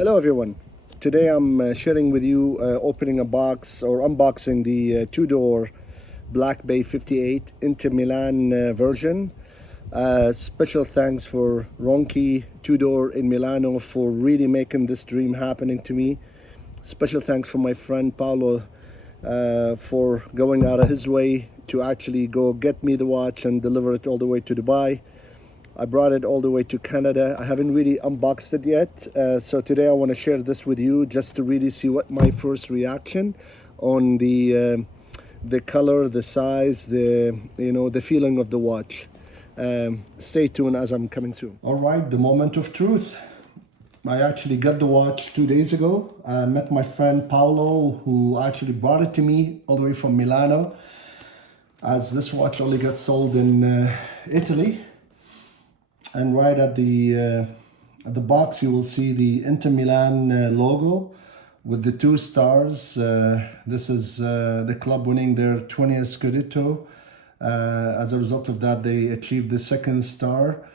Hello everyone. Today I'm sharing with you opening a box or unboxing the Tudor Black Bay 58 Inter Milan version. Special thanks for Ronchi Tudor in Milano for really making this dream happening to me. Special thanks for my friend Paolo for going out of his way to actually go get me the watch and deliver it all the way to Dubai. I brought it all the way to Canada. I haven't really unboxed it yet. So today I want to share this with you just to really see what my first reaction on the color, the size, the feeling of the watch. Stay tuned as I'm coming soon. All right, the moment of truth. I actually got the watch 2 days ago. I met my friend Paolo, who actually brought it to me all the way from Milano, as this watch only gets sold in Italy. And right at the box, you will see the Inter Milan logo with the 2 stars. This is the club winning their 20th Scudetto. As a result of that, they achieved the 2nd star.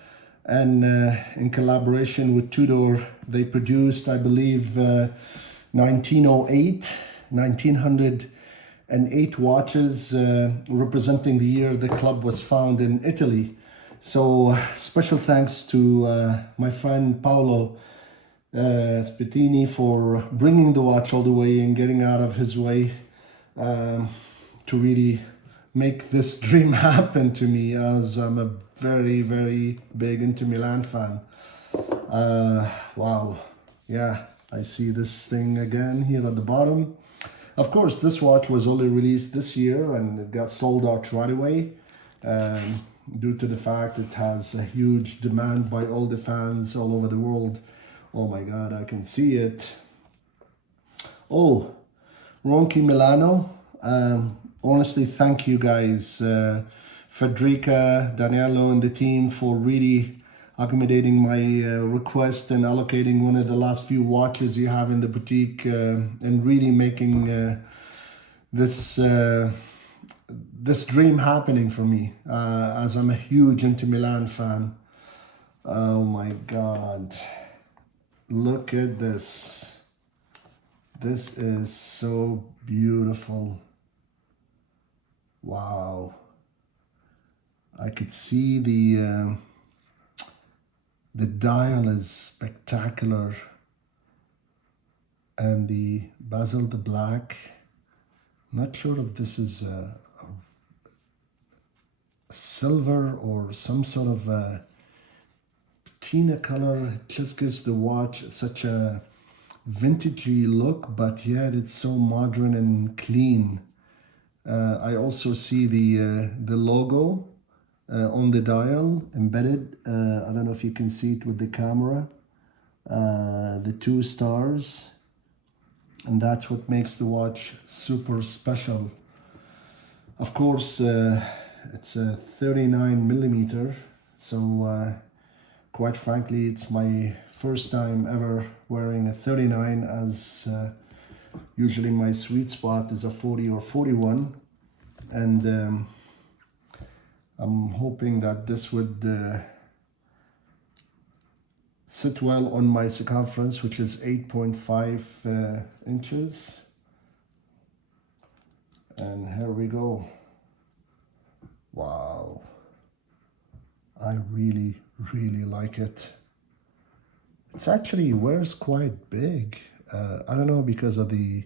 And in collaboration with Tudor, they produced, I believe, 1908 watches representing the year the club was found in Italy. So special thanks to my friend Paolo Spiluttini for bringing the watch all the way and getting out of his way to really make this dream happen to me, as I'm a very, very big Inter Milan fan. Wow, yeah, I see this thing again here at the bottom. Of course, this watch was only released this year and it got sold out right away. Due to the fact it has a huge demand by all the fans all over the world. Oh my God, I can see it. Oh, Ronchi Milano. Honestly, thank you guys, Federica, Daniello and the team for really accommodating my request and allocating one of the last few watches you have in the boutique and really making this dream happening for me, as I'm a huge Inter Milan fan. Oh my God, look at this. This is so beautiful. Wow. I could see the dial is spectacular, and the bezel, the black. Not sure if this is silver or some sort of patina color. It just gives the watch such a vintagey look, but yet it's so modern and clean. I also see the logo on the dial embedded. I don't know if you can see it with the camera. The 2 stars, and that's what makes the watch super special. Of course, it's a 39 millimeter, so quite frankly, it's my first time ever wearing a 39, as usually my sweet spot is a 40 or 41, and I'm hoping that this would sit well on my circumference, which is 8.5 inches. And here we go. Wow, I really, really like it. It's actually wears quite big. I don't know, because of the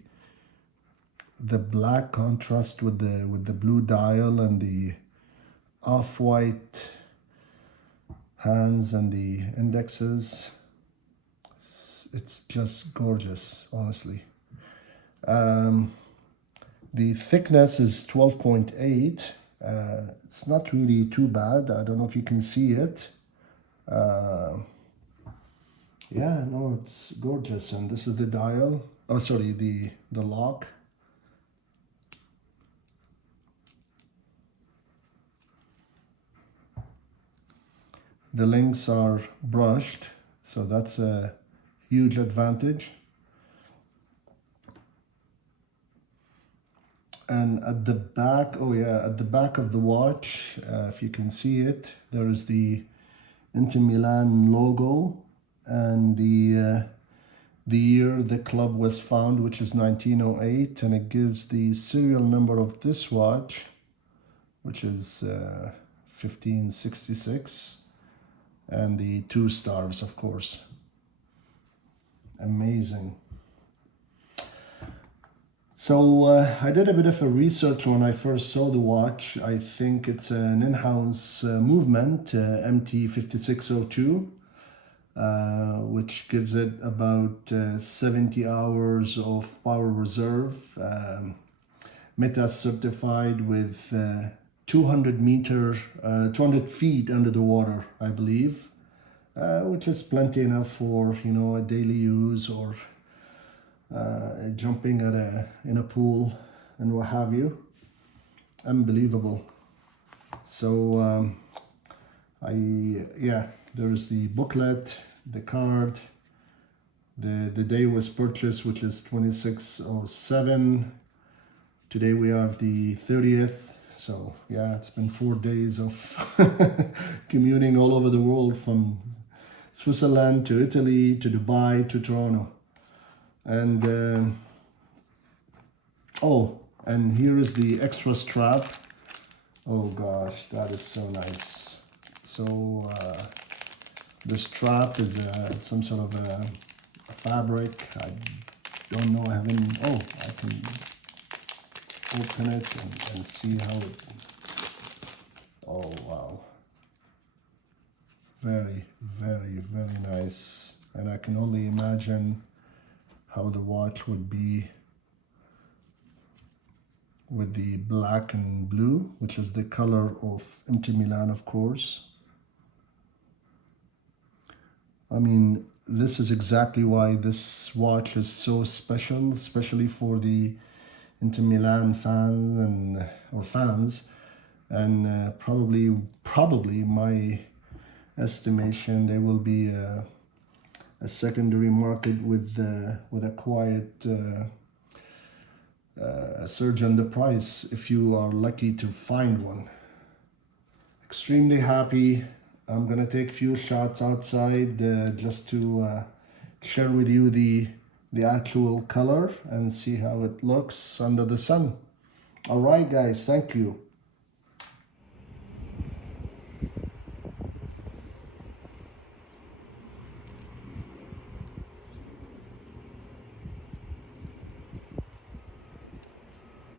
black contrast with the blue dial and the off-white hands and the indexes. It's just gorgeous, honestly. The thickness is 12.8. It's not really too bad. I don't know if you can see it. Yeah, no, it's gorgeous. And this is the dial. Oh, sorry, the lock. The links are brushed, so that's a huge advantage. And at the back, oh yeah, at the back of the watch, if you can see it, there is the Inter Milan logo and the the year the club was found, which is 1908, and it gives the serial number of this watch, which is 1566, and the 2 stars, of course. Amazing. So I did a bit of a research when I first saw the watch. I think it's an in-house movement, MT5602, which gives it about 70 hours of power reserve, META certified with 200 feet under the water, I believe, which is plenty enough for, you know, a daily use, or jumping in a pool and what have you. Unbelievable. So there's the booklet, the card, the day was purchased, which is 2607. Today we have the 30th. So yeah, it's been 4 days of commuting all over the world, from Switzerland to Italy to Dubai to Toronto. And and here is the extra strap. Oh gosh, that is so nice. So the strap is some sort of a fabric. I don't know. I can open it and see how it. Oh wow, very, very, very nice. And I can only imagine how the watch would be with the black and blue, which is the color of Inter Milan, of course. I mean, this is exactly why this watch is so special, especially for the Inter Milan fans, and probably my estimation, there will be a secondary market with a quiet surge in the price if you are lucky to find one. Extremely happy. I'm gonna take a few shots outside just to share with you the actual color and see how it looks under the sun. All right, guys, thank you.